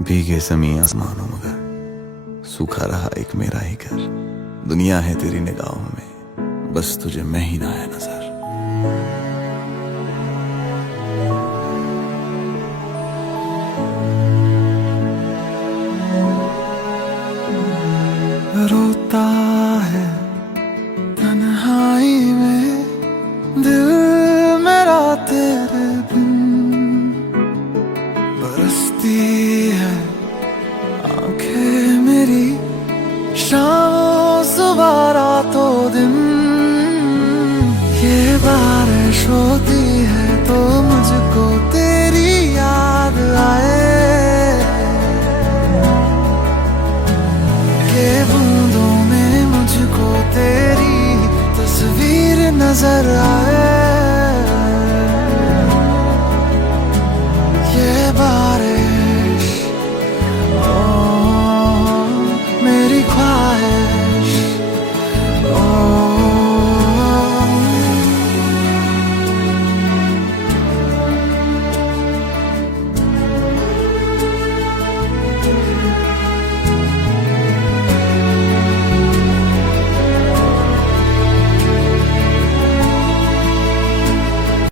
भीगे समी आसमानों मगर सूखा रहा एक मेरा ही घर। दुनिया है तेरी निगाहों में, बस तुझे मैं ही ना आया नजर। रोता है तन्हाई में दिल मेरा तेरे बिन, बरसती है आंखें मेरी शाम सुबह रातों दिन। ये बारिश हो